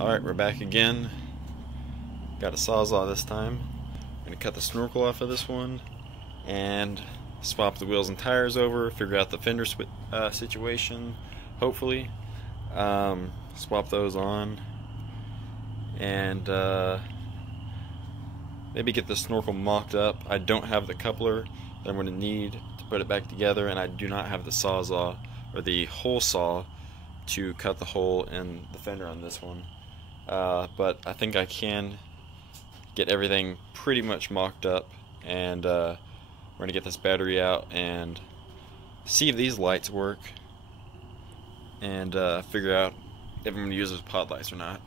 Alright, we're back again. Got a Sawzall this time. I'm going to cut the snorkel off of this one and swap the wheels and tires over, figure out the fender situation, hopefully. Swap those on and maybe get the snorkel mocked up. I don't have the coupler that I'm going to need to put it back together, and I do not have the Sawzall or the hole saw to cut the hole in the fender on this one. But I think I can get everything pretty much mocked up, and we're going to get this battery out and see if these lights work, and figure out if I'm going to use those pod lights or not.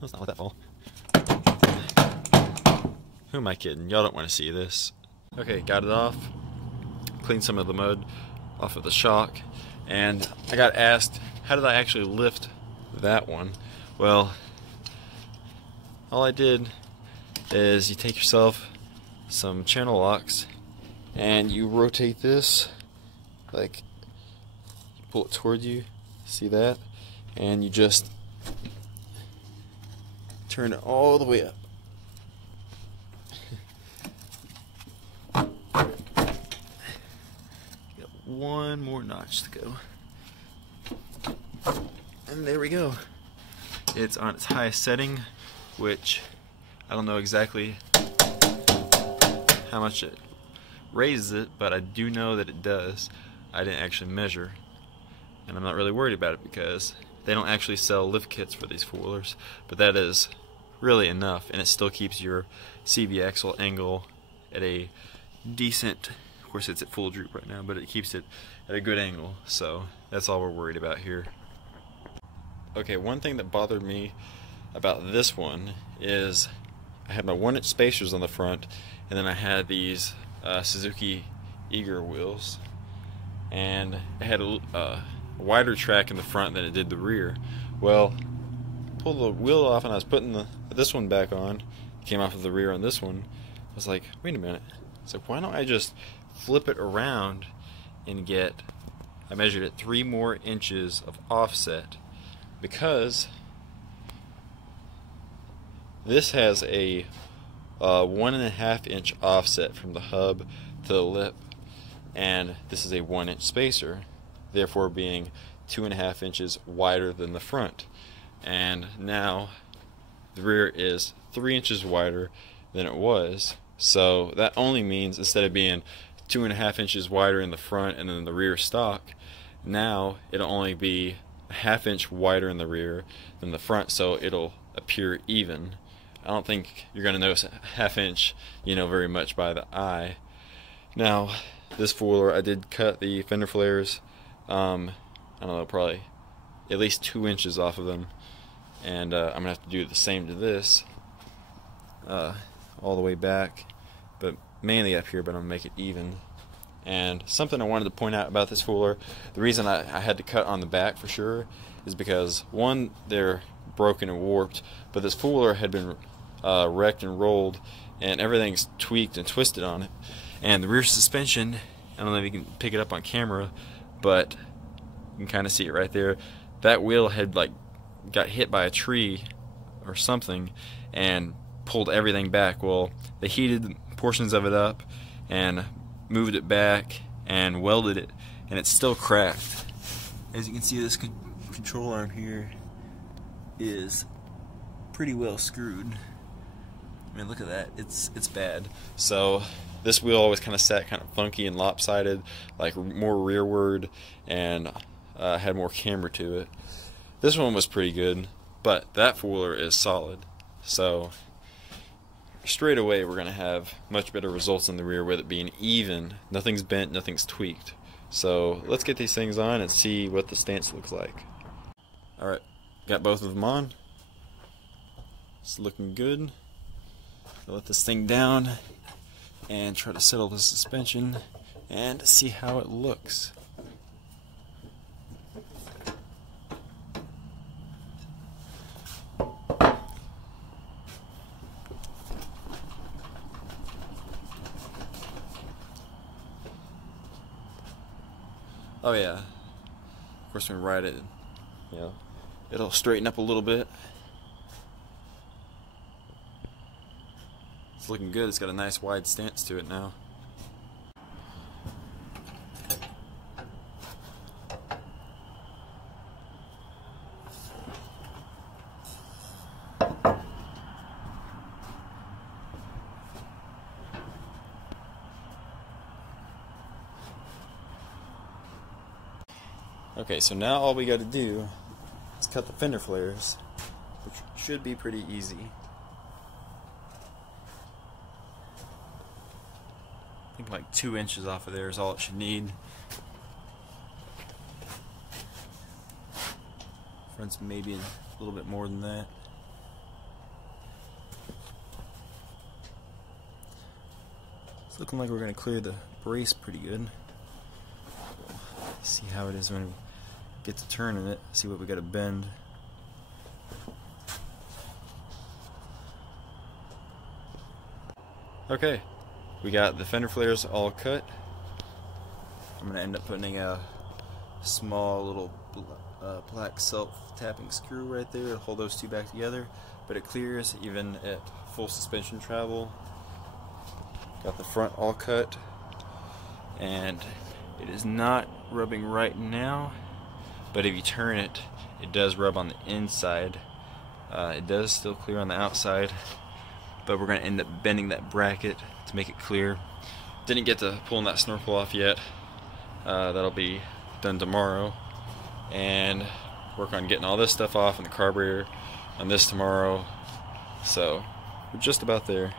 Let's not let that fall. Who am I kidding? Y'all don't want to see this. Okay, got it off. Cleaned some of the mud off of the shock. And I got asked, how did I actually lift that one? Well, all I did is you take yourself some channel locks and you rotate this, like, you pull it toward you, see that? And you just turn it all the way up. Got one more notch to go. And there we go. It's on its highest setting, which I don't know exactly how much it raises it, but I do know that it does. I didn't actually measure, and I'm not really worried about it because they don't actually sell lift kits for these four-wheelers, but that is really enough, and it still keeps your CV axle angle at a decent, of course it's at full droop right now, but it keeps it at a good angle, so that's all we're worried about here. Okay, one thing that bothered me about this one is I had my 1-inch spacers on the front, and then I had these Suzuki Eager wheels, and it had a wider track in the front than it did the rear. Well, pulled the wheel off and I was putting this one back on, came off of the rear on this one. I was like, wait a minute, it's like, why don't I just flip it around and get, I measured it 3 more inches of offset, because this has a 1.5 inch offset from the hub to the lip, and this is a 1-inch spacer, therefore being 2.5 inches wider than the front. And now the rear is 3 inches wider than it was, so that only means instead of being 2.5 inches wider in the front and then the rear stock, now it'll only be a 1/2 inch wider in the rear than the front, so it'll appear even. I don't think you're going to notice a 1/2 inch, very much by the eye. Now, this four-wheeler, I did cut the fender flares, I don't know, probably at least 2 inches off of them, and I'm going to have to do the same to this, all the way back, but mainly up here, but I'm going to make it even. And something I wanted to point out about this four-wheeler, the reason I had to cut on the back for sure is because, one, they're broken and warped, but this four-wheeler had been wrecked and rolled, and everything's tweaked and twisted on it. And the rear suspension, I don't know if you can pick it up on camera, but you can kind of see it right there. That wheel had got hit by a tree or something and pulled everything back. Well, they heated portions of it up and moved it back and welded it, and it's still cracked. As you can see, this control arm here is pretty well screwed. I mean, look at that, it's bad. So this wheel always kind of sat kind of funky and lopsided, like more rearward, and had more camber to it. This one was pretty good, but that four-wheeler is solid, so straight away we're going to have much better results in the rear with it being even. Nothing's bent, nothing's tweaked. So let's get these things on and see what the stance looks like. Alright, got both of them on. It's looking good. I'll let this thing down and try to settle the suspension and see how it looks. Oh yeah. Of course, when we ride it, you know, it'll straighten up a little bit. It's looking good. It's got a nice wide stance to it now. Okay, so now all we got to do is cut the fender flares, which should be pretty easy. I think like 2 inches off of there is all it should need. Front's maybe a little bit more than that. It's looking like we're going to clear the brace pretty good. See how it is when we get to turning it, see what we got to bend. Okay, we got the fender flares all cut. I'm going to end up putting a small little black self-tapping screw right there to hold those two back together, but it clears even at full suspension travel. Got the front all cut, and it is not rubbing right now, but if you turn it, it does rub on the inside. It does still clear on the outside, but we're going to end up bending that bracket to make it clear. Didn't get to pulling that snorkel off yet. That'll be done tomorrow, and work on getting all this stuff off in the carburetor on this tomorrow. So we're just about there.